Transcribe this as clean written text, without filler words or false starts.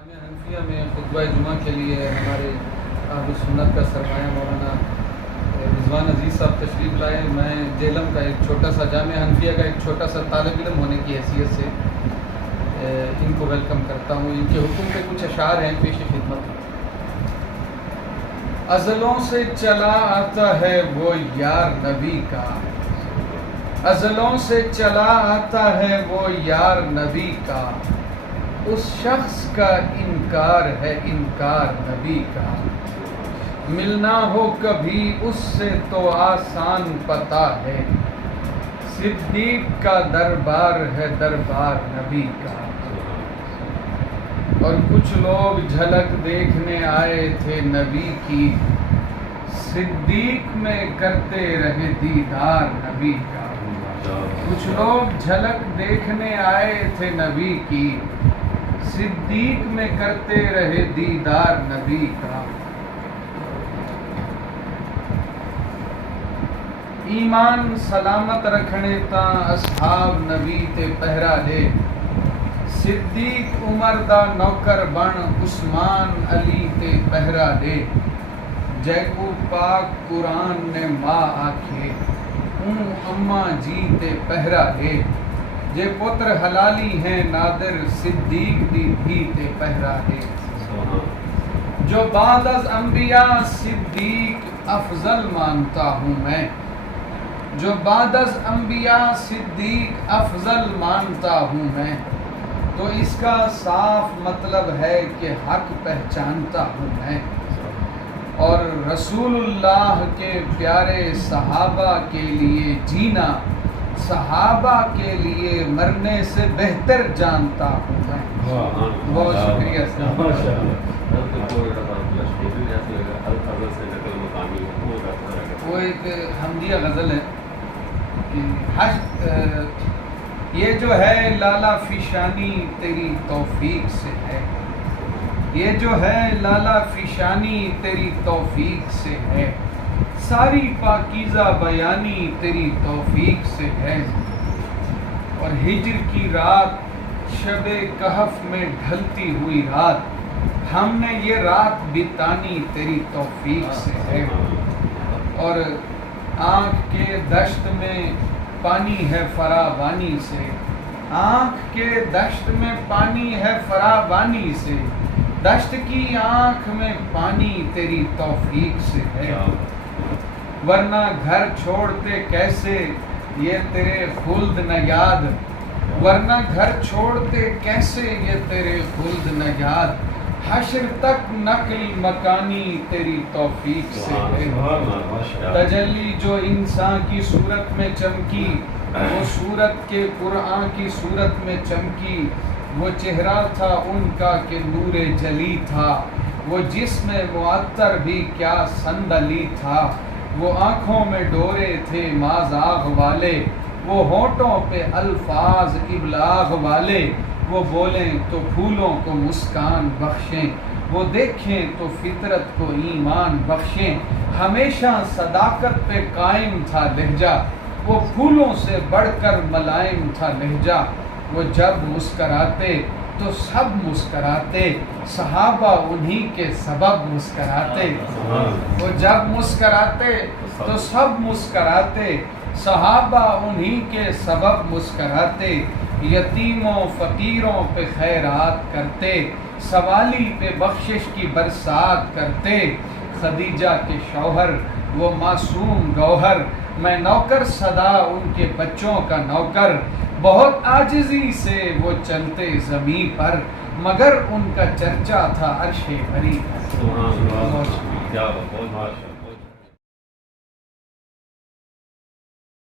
جامعہ حنفیہ میں خطبہ جمعہ کے لیے ہمارے اہل سنت کا سرمایہ مولانا رضوان عزیز صاحب تشریف لائے. میں جیلم کا ایک چھوٹا سا جامعہ حنفیہ کا ایک چھوٹا سا طالب علم ہونے کی حیثیت سے ان کو ویلکم کرتا ہوں. ان کے حکم پہ کچھ اشعار ہیں پیش خدمت. ازلوں سے چلا آتا ہے وہ یار نبی کا، ازلوں سے چلا آتا ہے وہ یار نبی کا، اس شخص کا انکار ہے انکار نبی کا. ملنا ہو کبھی اس سے تو آسان پتہ ہے، صدیق کا دربار ہے دربار نبی کا. اور کچھ لوگ جھلک دیکھنے آئے تھے نبی کی، صدیق میں کرتے رہے دیدار نبی کا. کچھ لوگ جھلک دیکھنے آئے تھے نبی کی، صدیق میں کرتے رہے دیدار نبی کا. ایمان سلامت رکھنے تاں اصحاب نبی تے پہرا دے، صدیق عمر دا نوکر بن عثمان علی تے پہرا دے. جے کو پاک قرآن نے ماں آکھے، اماں جی تے پہرا دے. جے پتر حلالی ہیں نادر، صدیق دی دھی تے پہرا دے. جو بعد از انبیاء صدیق افضل مانتا ہوں میں، جو بعد از انبیاء صدیق افضل مانتا ہوں میں، تو اس کا صاف مطلب ہے کہ حق پہچانتا ہوں میں. اور رسول اللہ کے پیارے صحابہ کے لیے جینا، صحابہ کے لیے مرنے سے بہتر جانتا ہوں میں. بہت شکریہ صاحب. وہ ایک حمدیہ غزل ہے کہ یہ جو ہے لالا فشانی تیری توفیق سے ہے، یہ جو ہے لالا فشانی تیری توفیق سے ہے، ساری پاکیزہ بیانی تیری توفیق سے ہے. اور ہجر کی رات شب کہف میں ڈھلتی ہوئی رات، ہم نے یہ رات بتانی تیری توفیق سے ہے. اور آنکھ کے دشت میں پانی ہے فراوانی سے، آنکھ کے دشت میں پانی ہے فراوانی سے، دشت کی آنکھ میں پانی تیری توفیق سے ہے. ورنہ گھر چھوڑتے کیسے یہ تیرے خلد نہ یاد، ورنہ گھر چھوڑتے کیسے یہ تیرے خلد نہ یاد، حشر تک نقل مکانی تیری توفیق سے ہے. تجلی جو انسان کی صورت میں چمکی، وہ صورت کے قرآن کی صورت میں چمکی. وہ چہرہ تھا ان کا کہ نور جلی تھا، وہ جسم معطر بھی کیا صندلی تھا. وہ آنکھوں میں ڈورے تھے مازاغ والے، وہ ہونٹوں پہ الفاظ ابلاغ والے. وہ بولیں تو پھولوں کو مسکان بخشیں، وہ دیکھیں تو فطرت کو ایمان بخشیں. ہمیشہ صداقت پہ قائم تھا لہجہ، وہ پھولوں سے بڑھ کر ملائم تھا لہجہ. وہ جب مسکراتے تو سب مسکراتے، صحابہ انہی کے سبب مسکراتے. وہ جب مسکراتے تو سب مسکراتے، صحابہ انہی کے سبب مسکراتے. یتیموں فقیروں پہ خیرات کرتے، سوالی پہ بخشش کی برسات کرتے. خدیجہ کے شوہر وہ معصوم گوہر، میں نوکر صدا ان کے بچوں کا نوکر. بہت عاجزی سے وہ چلتے زمین پر، مگر ان کا چرچا تھا عرش بری پر.